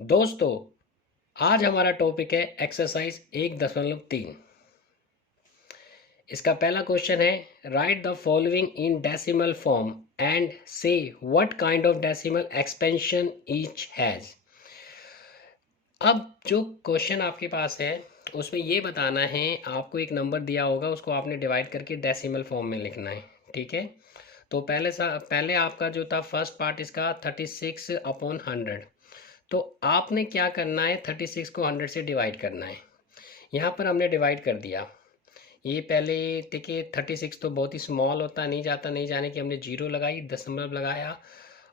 दोस्तों, आज हमारा टॉपिक है एक्सरसाइज 1.3। इसका पहला क्वेश्चन है write the following in decimal form and say what kind of decimal expansion each has. अब जो क्वेश्चन आपके पास है उसमें ये बताना है, आपको एक नंबर दिया होगा, उसको आपने डिवाइड करके डेसिमल फॉर्म में लिखना है। ठीक है, तो पहले आपका जो था फर्स्ट पार्ट इसका 36/100। तो आपने क्या करना है, 36 को 100 से डिवाइड करना है। यहाँ पर हमने डिवाइड कर दिया। ये पहले देखिए 36 तो बहुत ही स्मॉल होता, नहीं जाता, नहीं जाने की हमने जीरो लगाई, दशमलव लगाया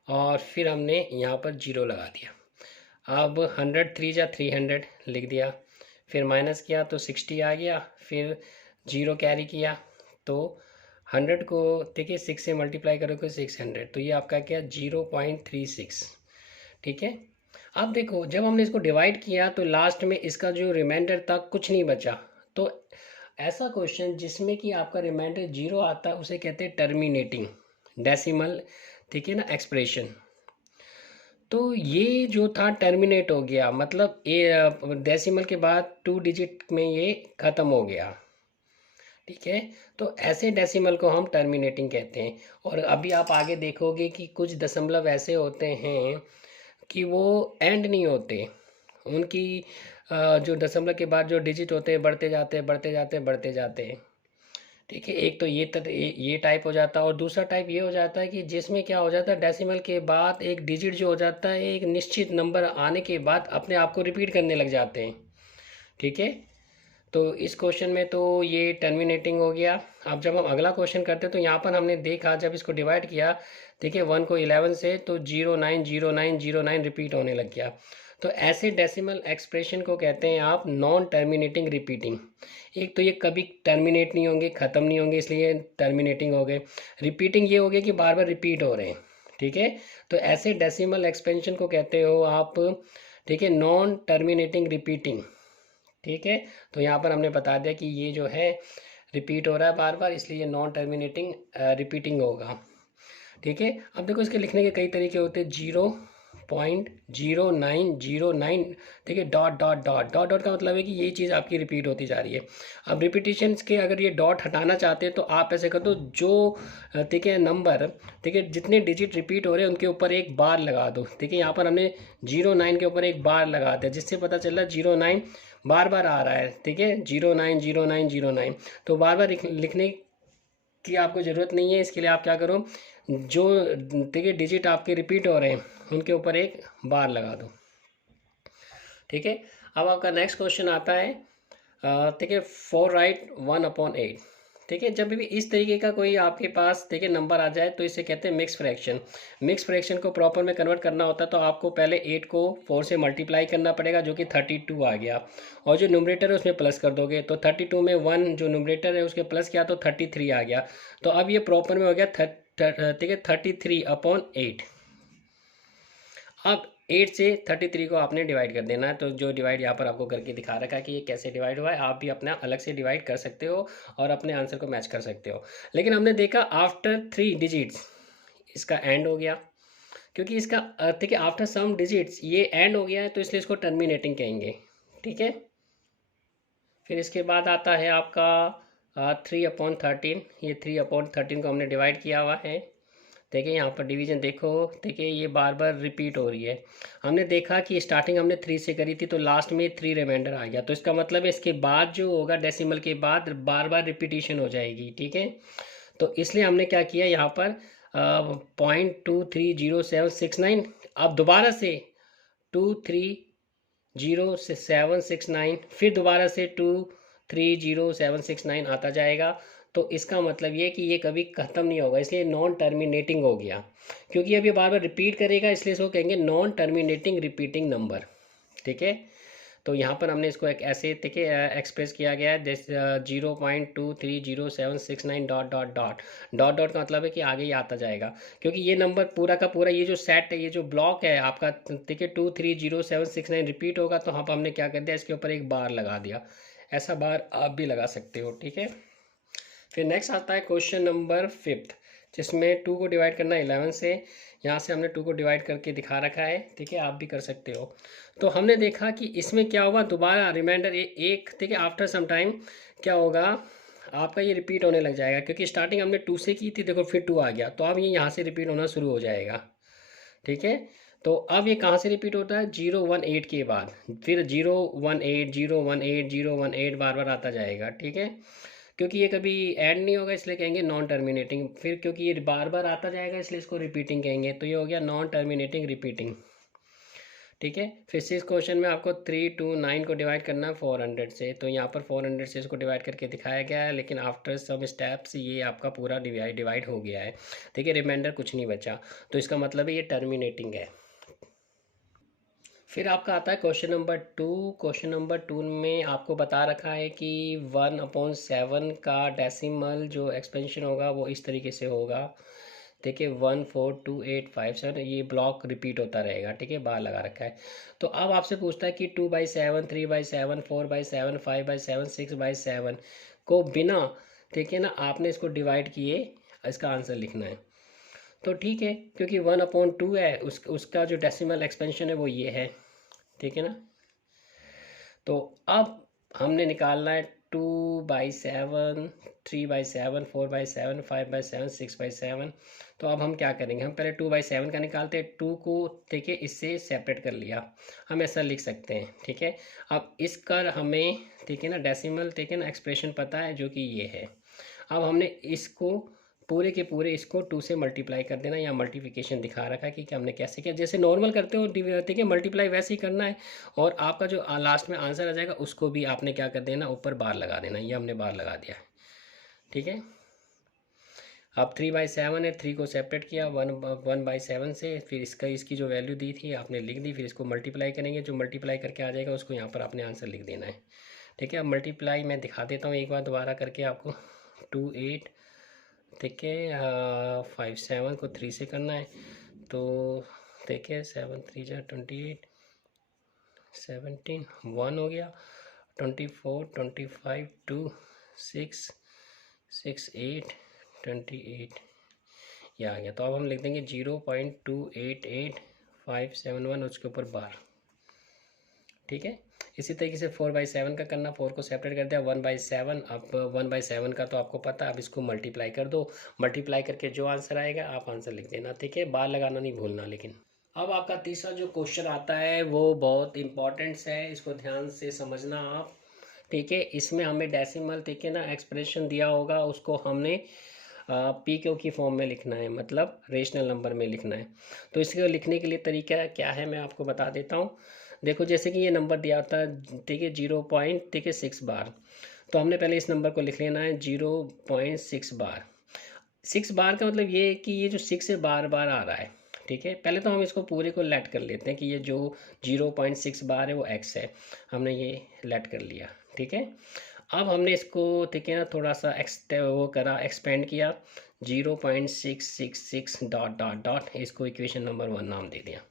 और फिर हमने यहाँ पर जीरो लगा दिया। अब 100 3 जा 300 लिख दिया, फिर माइनस किया तो 60 आ गया, फिर जीरो कैरी किया तो 100 को देखिए 6 से मल्टीप्लाई करोगे 600, तो ये आपका क्या 0.36। ठीक है, अब देखो जब हमने इसको डिवाइड किया तो लास्ट में इसका जो रिमाइंडर था कुछ नहीं बचा। तो ऐसा क्वेश्चन जिसमें कि आपका रिमाइंडर जीरो आता है उसे कहते हैं टर्मिनेटिंग डेसिमल, ठीक है ना, एक्सप्रेशन। तो ये जो था टर्मिनेट हो गया, मतलब ये डेसिमल के बाद 2 डिजिट में ये ख़त्म हो गया। ठीक है, तो ऐसे डेसिमल को हम टर्मिनेटिंग कहते हैं। और अभी आप आगे देखोगे कि कुछ दशमलव ऐसे होते हैं कि वो एंड नहीं होते, उनकी जो दशमलव के बाद जो डिजिट होते हैं बढ़ते जाते हैं बढ़ते जाते हैं बढ़ते जाते हैं। ठीक है, एक तो ये टाइप हो जाता है और दूसरा टाइप ये हो जाता है कि जिसमें क्या हो जाता है, डेसिमल के बाद एक डिजिट जो हो जाता है एक निश्चित नंबर आने के बाद अपने आप को रिपीट करने लग जाते हैं। ठीक है, तो इस क्वेश्चन में तो ये टर्मिनेटिंग हो गया। अब जब हम अगला क्वेश्चन करते हैं तो यहाँ पर हमने देखा जब इसको डिवाइड किया, देखिए 1 को 11 से तो 090909 रिपीट होने लग गया। तो ऐसे डेसिमल एक्सप्रेशन को कहते हैं आप नॉन टर्मिनेटिंग रिपीटिंग। एक तो ये कभी टर्मिनेट नहीं होंगे, ख़त्म नहीं होंगे, इसलिए टर्मिनेटिंग हो गए। रिपीटिंग ये हो गया कि बार बार रिपीट हो रहे हैं। ठीक है, तो ऐसे डेसिमल एक्सपेंशन को कहते हो आप, ठीक है, नॉन टर्मिनेटिंग रिपीटिंग। ठीक है, तो यहाँ पर हमने बता दिया कि ये जो है रिपीट हो रहा है बार बार, इसलिए नॉन टर्मिनेटिंग रिपीटिंग होगा। ठीक है, अब देखो इसके लिखने के कई तरीके होते हैं। 0.0909, ठीक है, dot dot dot dot dot का मतलब है कि यही चीज़ आपकी रिपीट होती जा रही है। अब रिपीटिशन के अगर ये डॉट हटाना चाहते हैं तो आप ऐसे कर दो, जो ठीक है नंबर, ठीक है, जितने डिजिट रिपीट हो रहे हैं उनके ऊपर एक बार लगा दो। ठीक है, यहाँ पर हमने 09 के ऊपर एक बार लगा दिया, जिससे पता चल रहा है 09 बार बार आ रहा है। ठीक है, 090909, तो बार बार लिखने की आपको ज़रूरत नहीं है। इसके लिए आप क्या करो, जो देखिए डिजिट आपके रिपीट हो रहे हैं उनके ऊपर एक बार लगा दो। ठीक है, अब आपका नेक्स्ट क्वेश्चन आता है, ठीक है, 4 राइट 1/8। ठीक है, जब भी इस तरीके का कोई आपके पास देखिए नंबर आ जाए तो इसे कहते हैं मिक्स फ्रैक्शन। मिक्स फ्रैक्शन को प्रॉपर में कन्वर्ट करना होता है तो आपको पहले 8 को 4 से मल्टीप्लाई करना पड़ेगा, जो कि 32 आ गया, और जो न्यूमरेटर है उसमें प्लस कर दोगे तो 32 में 1 जो न्यूमरेटर है उसके प्लस किया तो 33 आ गया। तो अब ये प्रॉपर में हो गया ठीक है 33/8। अब 8 से 33 को आपने डिवाइड कर देना है। तो जो डिवाइड यहाँ पर आपको करके दिखा रखा है कि ये कैसे डिवाइड हुआ है, आप भी अपना अलग से डिवाइड कर सकते हो और अपने आंसर को मैच कर सकते हो। लेकिन हमने देखा आफ्टर 3 डिजिट्स इसका एंड हो गया, क्योंकि इसका ठीक है आफ्टर सम डिजिट्स ये एंड हो गया है तो इसलिए इसको टर्मिनेटिंग कहेंगे। ठीक है, फिर इसके बाद आता है आपका 3/13। ये 3/13 को हमने डिवाइड किया हुआ है। देखिए यहाँ पर डिवीजन देखो, देखिए ये बार बार रिपीट हो रही है। हमने देखा कि स्टार्टिंग हमने 3 से करी थी तो लास्ट में 3 रिमाइंडर आ गया, तो इसका मतलब है इसके बाद जो होगा डेसिमल के बाद बार बार रिपीटिशन हो जाएगी। ठीक है, तो इसलिए हमने क्या किया यहाँ पर 0.230769, अब दोबारा से 2300769, फिर दोबारा से 2300769 आता जाएगा। तो इसका मतलब ये कि ये कभी ख़त्म नहीं होगा, इसलिए नॉन टर्मिनेटिंग हो गया। क्योंकि अब ये बार बार रिपीट करेगा इसलिए इसको कहेंगे नॉन टर्मिनेटिंग रिपीटिंग नंबर। ठीक है, तो यहाँ पर हमने इसको एक ऐसे देखिए एक्सप्रेस किया गया है, जैसे 0.230769 dot dot dot dot dot का मतलब है कि आगे ही आता जाएगा। क्योंकि ये नंबर पूरा का पूरा ये जो सेट है, ये जो ब्लॉक है आपका, देखिए 2300769 रिपीट होगा तो यहाँ पर हमने क्या कर दिया, इसके ऊपर एक बार लगा दिया। ऐसा बार आप भी लगा सकते हो। ठीक है, फिर नेक्स्ट आता है क्वेश्चन नंबर 5, जिसमें 2 को डिवाइड करना है 11 से। यहाँ से हमने 2 को डिवाइड करके दिखा रखा है, ठीक है, आप भी कर सकते हो। तो हमने देखा कि इसमें क्या होगा, दोबारा रिमाइंडर एक, ठीक है, आफ्टर सम टाइम क्या होगा, आपका ये रिपीट होने लग जाएगा, क्योंकि स्टार्टिंग हमने 2 से की थी, देखो फिर 2 आ गया, तो अब ये यहाँ से रिपीट होना शुरू हो जाएगा, ठीक है। तो अब ये कहाँ से रिपीट होता है, 018 के बाद, फिर 018 018 018 बार बार आता जाएगा, ठीक है, क्योंकि ये कभी ऐड नहीं होगा इसलिए कहेंगे नॉन टर्मिनेटिंग, फिर क्योंकि ये बार बार आता जाएगा इसलिए इसको रिपीटिंग कहेंगे, तो ये हो गया नॉन टर्मिनेटिंग रिपीटिंग, ठीक है। फिर इस क्वेश्चन में आपको 3 2 9 को डिवाइड करना है 400 से, तो यहाँ पर 400 से इसको डिवाइड करके दिखाया गया है, लेकिन आफ्टर सम स्टेप्स ये आपका पूरा डिवाइड हो गया है, ठीक है, रिमाइंडर कुछ नहीं बचा, तो इसका मतलब है ये टर्मिनेटिंग है। फिर आपका आता है क्वेश्चन नंबर 2। क्वेश्चन नंबर 2 में आपको बता रखा है कि 1/7 का डेसिमल जो एक्सपेंशन होगा वो इस तरीके से होगा, देखिए 14285 ये ब्लॉक रिपीट होता रहेगा, ठीक है, बार लगा रखा है। तो अब आपसे पूछता है कि 2/7 3/7 4/7 5/7 6/7 को बिना, ठीक है ना, आपने इसको डिवाइड किए इसका आंसर लिखना है। तो ठीक है, क्योंकि 1/2 है, उसका जो डेसिमल एक्सपेंशन है वो ये है, ठीक है ना। तो अब हमने निकालना है 2/7 3/7 4/7 5/7 6/7। तो अब हम क्या करेंगे, हम पहले 2/7 का निकालते हैं, 2 को ठीक है इससे सेपरेट कर लिया, हम ऐसा लिख सकते हैं, ठीक है। अब इसका हमें, ठीक है ना, डेसिमल, ठीक है ना, एक्सप्रेशन पता है जो कि ये है। अब हमने इसको पूरे के पूरे इसको 2 से मल्टीप्लाई कर देना, या मल्टीप्लिकेशन दिखा रखा है कि हमने कैसे किया, जैसे नॉर्मल करते हो, ठीक है, मल्टीप्लाई वैसे ही करना है, और आपका जो लास्ट में आंसर आ जाएगा उसको भी आपने क्या कर देना, ऊपर बार लगा देना, ये हमने बार लगा दिया, ठीक है। अब 3/7 है, 3 को सेपरेट किया 1/7 से, फिर इसकी जो वैल्यू दी थी आपने लिख दी, फिर इसको मल्टीप्लाई करेंगे, जो मल्टीप्लाई करके आ जाएगा उसको यहाँ पर आपने आंसर लिख देना है, ठीक है। अब मल्टीप्लाई मैं दिखा देता हूँ एक बार दोबारा करके आपको, 2 8, ठीक है, 5 7 को 3 से करना है, तो देखिए 7 3 जा 28 17 1 हो गया, 24 25 2 6 6 8 28 ये आ गया। तो अब हम लिख देंगे 0.288571 उसके ऊपर बार, ठीक है। इसी तरीके से 4/7 का करना, 4 को सेपरेट कर दिया 1/7, अब 1/7 का तो आपको पता है, अब इसको मल्टीप्लाई कर दो, मल्टीप्लाई करके जो आंसर आएगा आप आंसर लिख देना, ठीक है, बार लगाना नहीं भूलना। लेकिन अब आपका तीसरा जो क्वेश्चन आता है वो बहुत इंपॉर्टेंट है, इसको ध्यान से समझना आप, ठीक है। इसमें हमें डेसिमल, ठीक है ना, एक्सप्रेशन दिया होगा, उसको हमने पी क्यू की फॉर्म में लिखना है, मतलब रेशनल नंबर में लिखना है। तो इसको लिखने के लिए तरीका क्या है मैं आपको बता देता हूँ। देखो जैसे कि ये नंबर दिया था, ठीक है, 0.6 बार, तो हमने पहले इस नंबर को लिख लेना है 0.6 बार। 6 बार का मतलब ये है कि ये जो 6 है बार बार आ रहा है, ठीक है। पहले तो हम इसको पूरे को लेट कर लेते हैं कि ये जो 0.6 बार है वो x है, हमने ये लेट कर लिया, ठीक है। अब हमने इसको, ठीक है ना, थोड़ा सा वो करा, एक्सपेंड किया, 0.666 डॉट डॉट डॉट, इसको इक्वेशन नंबर 1 नाम दे दिया।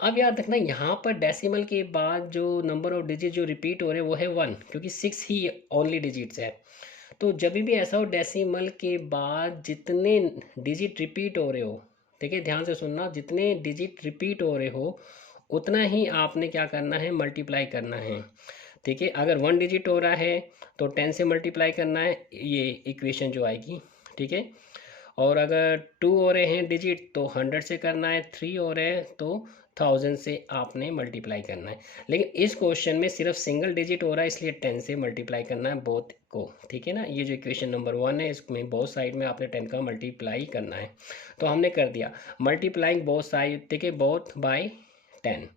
अब याद रखना यहाँ पर डेसिमल के बाद जो नंबर ऑफ डिजिट जो रिपीट हो रहे हैं वो है 1, क्योंकि 6 ही ओनली डिजिट्स है। तो जब भी ऐसा हो डेसिमल के बाद जितने डिजिट रिपीट हो रहे हो, ठीक है, ध्यान से सुनना, जितने डिजिट रिपीट हो रहे हो उतना ही आपने क्या करना है, मल्टीप्लाई करना है, ठीक है। अगर 1 डिजिट हो रहा है तो 10 से मल्टीप्लाई करना है, ये इक्वेशन जो आएगी, ठीक है। और अगर 2 हो रहे हैं डिजिट तो 100 से करना है, 3 हो रहे हैं तो 1000 से आपने मल्टीप्लाई करना है। लेकिन इस क्वेश्चन में सिर्फ सिंगल डिजिट हो रहा है इसलिए 10 से मल्टीप्लाई करना है बोथ को, ठीक है ना। ये जो इक्वेशन नंबर 1 है इसमें बोथ साइड में आपने 10 का मल्टीप्लाई करना है, तो हमने कर दिया मल्टीप्लाइंग बोथ साइड, ठीक है, बोथ बाय 10।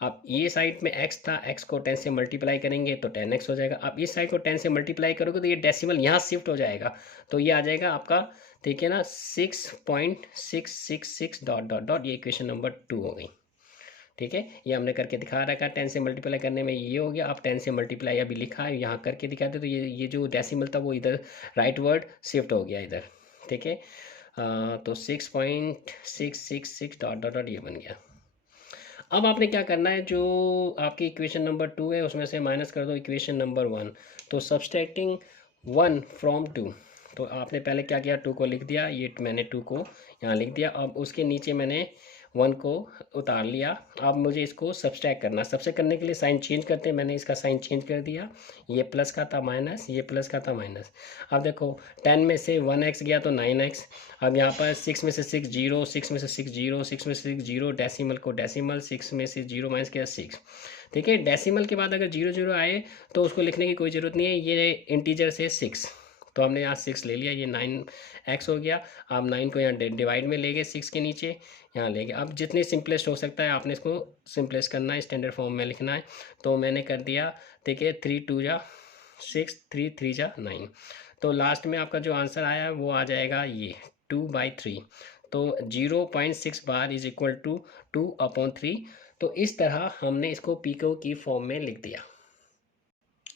अब ये साइड में x था, x को 10 से मल्टीप्लाई करेंगे तो 10x हो जाएगा। अब इस साइड को 10 से मल्टीप्लाई करोगे तो ये डेसिमल यहाँ शिफ्ट हो जाएगा, तो ये आ जाएगा आपका, ठीक है ना, 6.666 डॉट डॉट डॉट, ये इक्वेशन नंबर 2 हो गई, ठीक है। ये हमने करके दिखा रखा है, 10 से मल्टीप्लाई करने में ये हो गया। अब 10 से मल्टीप्लाई अभी लिखा है, यहाँ करके दिखाते तो ये जो डेसिमल था वो इधर राइट वर्ड शिफ्ट हो गया इधर, ठीक है। तो 6.666 डॉट डॉट डॉट ये बन गया। अब आपने क्या करना है, जो आपकी इक्वेशन नंबर 2 है उसमें से माइनस कर दो इक्वेशन नंबर 1, तो सब्सट्रैक्टिंग 1 फ्रॉम 2, तो आपने पहले क्या किया, 2 को लिख दिया, ये मैंने 2 को यहाँ लिख दिया। अब उसके नीचे मैंने 1 को उतार लिया। अब मुझे इसको सब्सट्रैक्ट करना, सब्सट्रैक्ट करने के लिए साइन चेंज करते हैं। मैंने इसका साइन चेंज कर दिया, ये प्लस का था माइनस, ये प्लस का था माइनस। अब देखो 10 में से 1x गया तो 9x। अब यहाँ पर 6 में से 6 0, 6 में से 6 0, 6 में से 6 0, डेसिमल को डेसिमल, 6 में से 0 माइनस किया 6। ठीक है, डेसिमल के बाद अगर 0 0 आए तो उसको लिखने की कोई ज़रूरत नहीं है, ये इंटीजर से 6, तो हमने यहाँ 6 ले लिया, ये 9x हो गया। अब 9 को यहाँ डिवाइड में ले गए, 6 के नीचे यहाँ ले गए। अब जितनी सिंपलेस्ट हो सकता है आपने इसको सिंपलेस्ट करना है, स्टैंडर्ड फॉर्म में लिखना है। तो मैंने कर दिया, ठीक है, 3 2 जा 6, 3 3 जा 9। तो लास्ट में आपका जो आंसर आया वो आ जाएगा ये 2/3। तो 0.6 बार इज इक्वल टू 2/3। तो इस तरह हमने इसको पीको की फॉर्म में लिख दिया।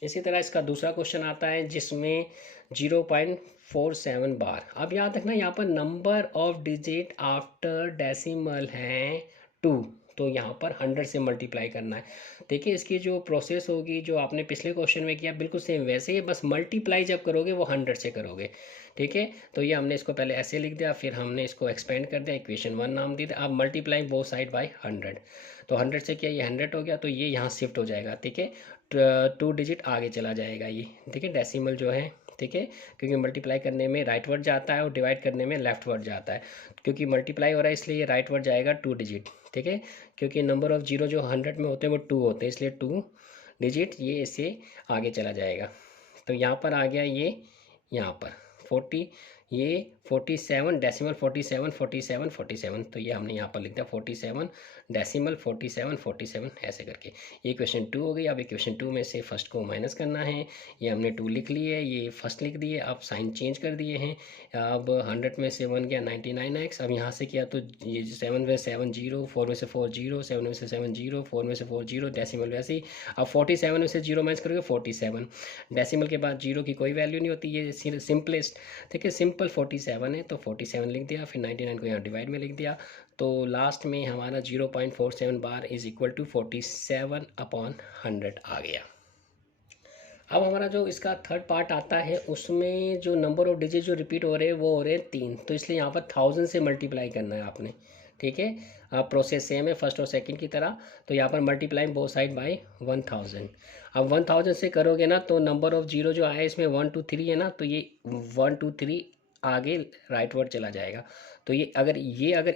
इसी तरह इसका दूसरा क्वेश्चन आता है जिसमें 0.47 बार। अब याद रखना यहाँ पर number of digit after decimal हैं 2, तो यहाँ पर 100 से मल्टीप्लाई करना है। देखिए इसकी जो प्रोसेस होगी जो आपने पिछले क्वेश्चन में किया बिल्कुल सेम वैसे ही, बस मल्टीप्लाई जब करोगे वो 100 से करोगे। ठीक है, तो ये हमने इसको पहले ऐसे लिख दिया, फिर हमने इसको एक्सपेंड कर दिया, इक्वेशन 1 नाम दे दिया। अब मल्टीप्लाई बोथ साइड बाय 100, तो 100 से किया, ये 100 हो गया, तो ये यहाँ शिफ्ट हो जाएगा। ठीक है, 2 डिजिट आगे चला जाएगा ये। ठीक है, डेसिमल जो है, ठीक है, क्योंकि मल्टीप्लाई करने में राइट वर्ड जाता है और डिवाइड करने में लेफ्ट वर्ड जाता है। क्योंकि मल्टीप्लाई हो रहा है इसलिए ये राइट वर्ड जाएगा 2 डिजिट। ठीक है, क्योंकि नंबर ऑफ जीरो जो 100 में होते हैं वो 2 होते हैं, इसलिए 2 डिजिट ये इससे आगे चला जाएगा। तो यहाँ पर आ गया ये, यहाँ पर 40, ये 47 डेसिमल 47 47 47, तो ये हमने यहाँ पर लिख दिया 47 डेसिमल 47 47 ऐसे करके। ये क्वेश्चन 2 हो गई। अब क्वेश्चन 2 में से फर्स्ट को माइनस करना है, ये हमने 2 लिख लिए, ये फर्स्ट लिख दिए, अब साइन चेंज कर दिए हैं। अब 100 में से 1 गया 99x। अब यहाँ से किया तो ये 7 में 7 0, 4 में से 4 0, 7 में से 7 0, 4 में से 4 0, डेसिमल वैसे ही। अब 47 में से 0 माइनस करोगे 47, डेसिमल के बाद 0 की कोई वैल्यू नहीं होती, ये सिंपलेस्ट। ठीक है, सिंपल 47 है तो 47 लिख दिया, फिर 99 को यहाँ डिवाइड में लिख दिया। तो लास्ट में हमारा 0.47 बार इज इक्वल टू 47/100 आ गया। अब हमारा जो इसका थर्ड पार्ट आता है उसमें जो नंबर ऑफ डिजिट जो रिपीट हो रहे हैं वो हो रहे हैं 3, तो इसलिए यहाँ पर 1000 से मल्टीप्लाई करना है आपने। ठीक है, प्रोसेस सेम है फर्स्ट और सेकंड की तरह। तो यहाँ पर मल्टीप्लाई बोथ साइड बाय 1000। अब 1000 से करोगे ना तो नंबर ऑफ जीरो जो आया इसमें 1 2 3 है ना, तो ये 1 2 3 आगे राइट वर्ड चला जाएगा। तो ये अगर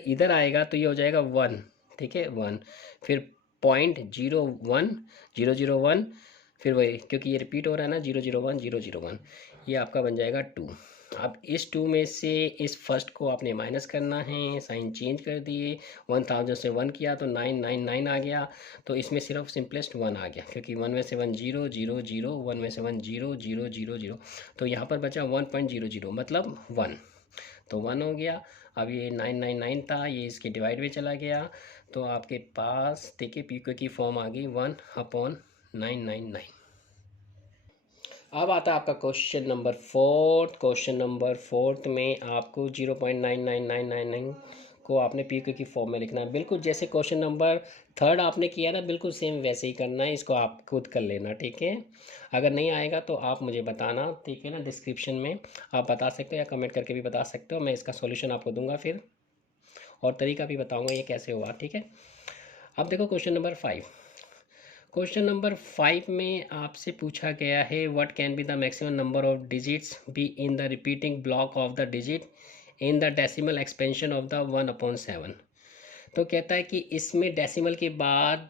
इधर आएगा तो ये हो जाएगा 1। ठीक है, 1, फिर 0.01 फिर वही, क्योंकि ये रिपीट हो रहा है ना 001 ये आपका बन जाएगा 2। अब इस 2 में से इस फर्स्ट को आपने माइनस करना है, साइन चेंज कर दिए, 1000 से 1 किया तो 999 आ गया। तो इसमें सिर्फ सिंपलेस्ट 1 आ गया, क्योंकि 1 में से 1 0 0 0, 1 में से 1 0 0 0 0, तो यहाँ पर बचा 1.00 मतलब 1, तो 1 हो गया। अब ये 999 था, ये इसके डिवाइड में चला गया, तो आपके पास देखिए पीक्यू की फॉर्म आ गई 1/999। अब आता है आपका क्वेश्चन नंबर 4। क्वेश्चन नंबर 4 में आपको 0.99999 को आपने पीक्यू की फॉर्म में लिखना है, बिल्कुल जैसे क्वेश्चन नंबर 3 आपने किया ना, बिल्कुल सेम वैसे ही करना है। इसको आप खुद कर लेना, ठीक है। अगर नहीं आएगा तो आप मुझे बताना, ठीक है ना, डिस्क्रिप्शन में आप बता सकते हो या कमेंट करके भी बता सकते हो, मैं इसका सॉल्यूशन आपको दूंगा फिर, और तरीका भी बताऊंगा ये कैसे हुआ, ठीक है। अब देखो क्वेश्चन नंबर 5। क्वेश्चन नंबर 5 में आपसे पूछा गया है what can be the maximum number of digits be in the repeating block of the digit in the decimal expansion of the 1/7। तो कहता है कि इसमें डेसिमल के बाद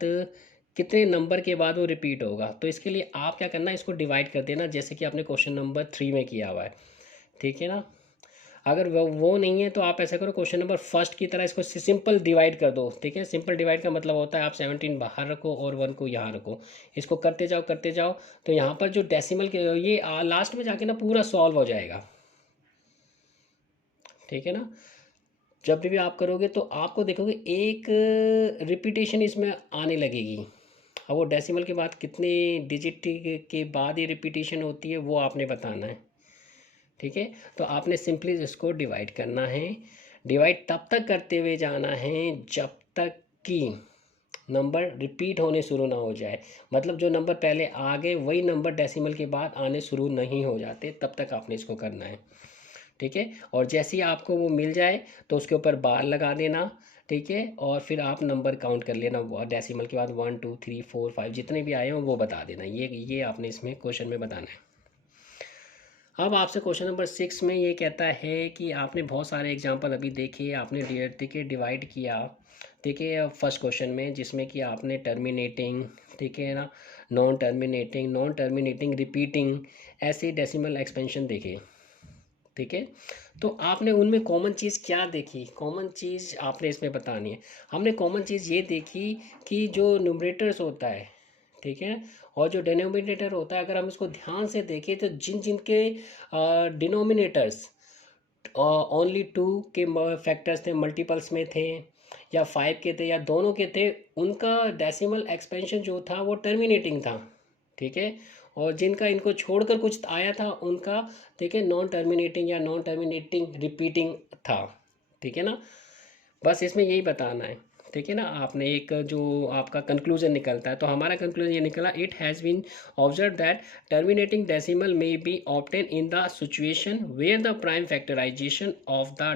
कितने नंबर के बाद वो रिपीट होगा। तो इसके लिए आप क्या करना है, इसको डिवाइड कर देना जैसे कि आपने क्वेश्चन नंबर 3 में किया हुआ है, ठीक है ना। अगर वो नहीं है तो आप ऐसा करो, क्वेश्चन नंबर फर्स्ट की तरह इसको सिंपल डिवाइड कर दो, ठीक है। सिंपल डिवाइड का मतलब होता है आप 17 बाहर रखो और 1 को यहाँ रखो, इसको करते जाओ। तो यहाँ पर जो डेसिमल के ये लास्ट में जाके ना पूरा सॉल्व हो जाएगा, ठीक है ना। जब भी आप करोगे तो आपको देखोगे एक रिपीटेशन इसमें आने लगेगी। अब वो डेसिमल के बाद कितने डिजिट के बाद ये रिपीटेशन होती है वो आपने बताना है, ठीक है। तो आपने सिंपली इसको डिवाइड करना है। डिवाइड तब तक करते हुए जाना है जब तक कि नंबर रिपीट होने शुरू ना हो जाए, मतलब जो नंबर पहले आ गए वही नंबर डेसिमल के बाद आने शुरू नहीं हो जाते, तब तक आपने इसको करना है। ठीक है। और जैसे ही आपको वो मिल जाए तो उसके ऊपर बार लगा देना, ठीक है। और फिर आप नंबर काउंट कर लेना, डेसिमल के बाद 1 2 3 4 5 जितने भी आए हों वो बता देना। ये आपने इसमें क्वेश्चन में बताना है। अब आपसे क्वेश्चन नंबर 6 में ये कहता है कि आपने बहुत सारे एग्जांपल अभी देखे, आपने ठीक है डिवाइड किया, ठीक है, फर्स्ट क्वेश्चन में, जिसमें कि आपने टर्मिनेटिंग, ठीक है ना, नॉन टर्मिनेटिंग, रिपीटिंग, ऐसे डेसिमल एक्सपेंशन देखे, ठीक है। तो आपने उनमें कॉमन चीज़ क्या देखी, कॉमन चीज़ आपने इसमें बतानी है। हमने कॉमन चीज़ ये देखी कि जो न्यूमरेटर्स होता है, ठीक है, और जो डिनोमिनेटर होता है, अगर हम इसको ध्यान से देखें तो जिन जिन के डिनोमिनेटर्स ओनली 2 के फैक्टर्स थे, मल्टीपल्स में थे, या 5 के थे, या दोनों के थे, उनका डेसिमल एक्सपेंशन जो था वो टर्मिनेटिंग था, ठीक है। और जिनका इनको छोड़कर कुछ आया था उनका, ठीक है, नॉन टर्मिनेटिंग या नॉन टर्मिनेटिंग रिपीटिंग था, ठीक है ना। बस इसमें यही बताना है, ठीक है ना। आपने एक जो आपका कंक्लूजन निकलता है, तो हमारा कंक्लूजन ये निकला, it has been observe that terminating decimal may be obtain in the situation where the prime factorization of the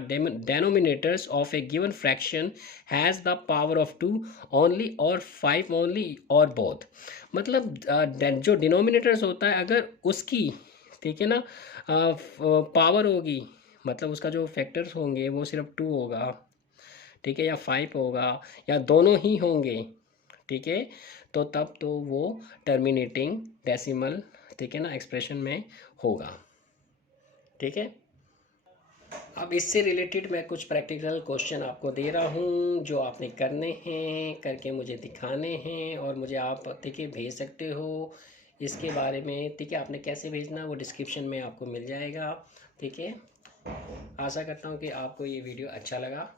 denominators of a given fraction has the power of 2 only और 5 only और both. मतलब जो denominators होता है अगर उसकी, ठीक है ना, पावर होगी, मतलब उसका जो फैक्टर्स होंगे वो सिर्फ 2 होगा, ठीक है, या 5 होगा, या दोनों ही होंगे, ठीक है, तो तब तो वो टर्मिनेटिंग डेसिमल, ठीक है ना, एक्सप्रेशन में होगा, ठीक है। अब इससे रिलेटेड मैं कुछ प्रैक्टिकल क्वेश्चन आपको दे रहा हूँ जो आपने करने हैं, करके मुझे दिखाने हैं, और मुझे आप, ठीक है, भेज सकते हो इसके बारे में, ठीक है। आपने कैसे भेजना वो डिस्क्रिप्शन में आपको मिल जाएगा, ठीक है। आशा करता हूँ कि आपको ये वीडियो अच्छा लगा।